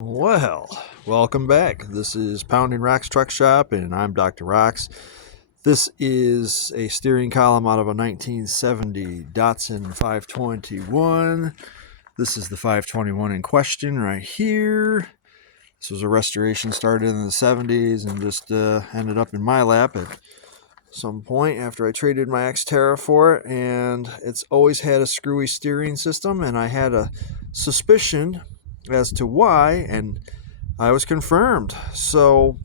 Well, welcome back. This is Pounding Rocks Truck Shop, and I'm Dr. Rocks. This is a steering column out of a 1970 Datsun 521. This is the 521 in question right here. This was a restoration started in the 70s and just ended up in my lap at some point after I traded my Xterra for it, and it's always had a screwy steering system, and I had a suspicion as to why, and I was confirmed. So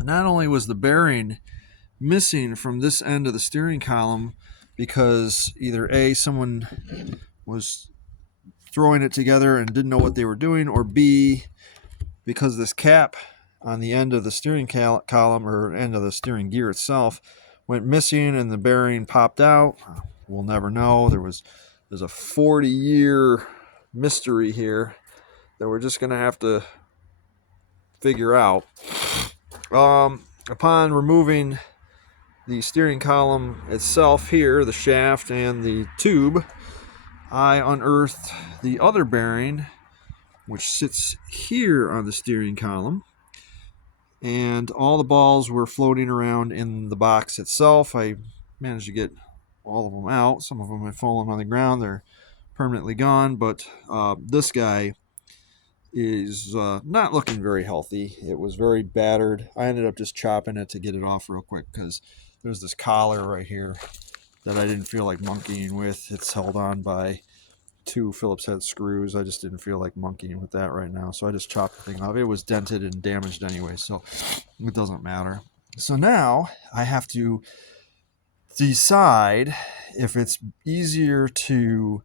not only was the bearing missing from this end of the steering column because either A, someone was throwing it together and didn't know what they were doing, or B, because this cap on the end of the steering column or end of the steering gear itself went missing and the bearing popped out. We'll never know. There's a 40-year mystery here that we're just gonna have to figure out. Upon removing the steering column itself here, the shaft and the tube, I unearthed the other bearing, which sits here on the steering column, and all the balls were floating around in the box itself. I managed to get all of them out. Some of them had fallen on the ground. They're permanently gone, but this guy is not looking very healthy. It was very battered. I ended up just chopping it to get it off real quick because there's this collar right here that I didn't feel like monkeying with. It's held on by two Phillips head screws. I just didn't feel like monkeying with that right now, so I just chopped the thing off. It was dented and damaged anyway, so it doesn't matter. So now I have to decide if it's easier to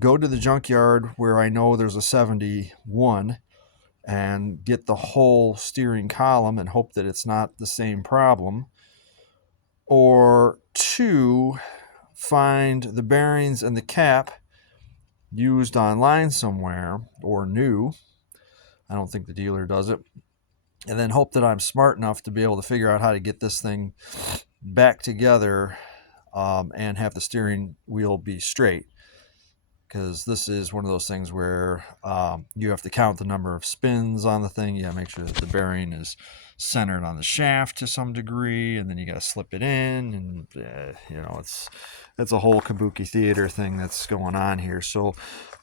go to the junkyard where I know there's a 71 and get the whole steering column and hope that it's not the same problem, or two, find the bearings and the cap used online somewhere or new. I don't think the dealer does it. And then hope that I'm smart enough to be able to figure out how to get this thing back together and have the steering wheel be straight. Because this is one of those things where you have to count the number of spins on the thing. You got to make sure that the bearing is centered on the shaft to some degree, and then you got to slip it in, and it's a whole kabuki theater thing that's going on here. So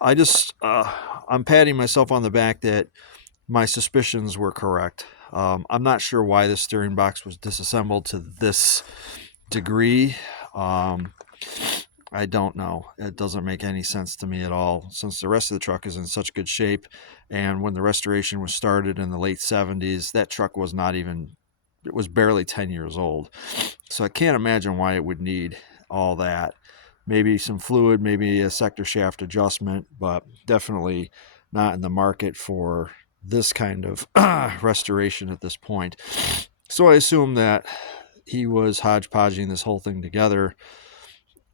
I'm patting myself on the back that my suspicions were correct. I'm not sure why the steering box was disassembled to this degree. I don't know. It doesn't make any sense to me at all, since the rest of the truck is in such good shape. And when the restoration was started in the late 70s, that truck was it was barely 10 years old. So I can't imagine why it would need all that. Maybe some fluid, maybe a sector shaft adjustment, but definitely not in the market for this kind of restoration at this point. So I assume that he was hodgepodging this whole thing together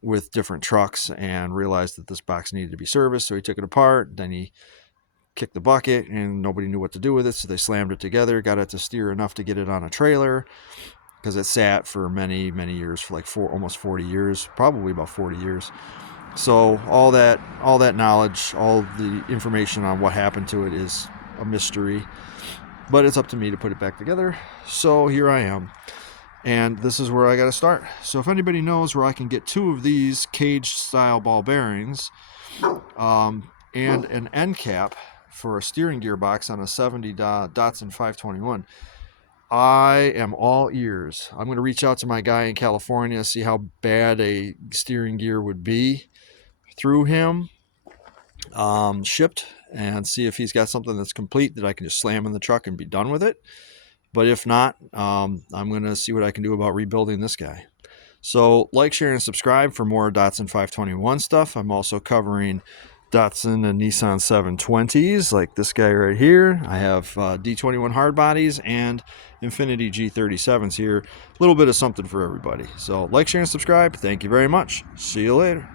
with different trucks and realized that this box needed to be serviced, so he took it apart. Then he kicked the bucket and nobody knew what to do with it, so they slammed it together, got it to steer enough to get it on a trailer, because it sat for many years, for like almost 40 years, probably about 40 years. So all that knowledge, all the information on what happened to it is a mystery, but it's up to me to put it back together. So here I am, and this is where I got to start. So if anybody knows where I can get two of these cage style ball bearings and an end cap for a steering gearbox on a 70 Datsun 521, I am all ears. I'm going to reach out to my guy in California, see how bad a steering gear would be through him, shipped, and see if he's got something that's complete that I can just slam in the truck and be done with it. But if not, I'm going to see what I can do about rebuilding this guy. So like, share, and subscribe for more Datsun 521 stuff. I'm also covering Datsun and Nissan 720s, like this guy right here. I have D21 hard bodies and Infiniti G37s here. A little bit of something for everybody. So like, share, and subscribe. Thank you very much. See you later.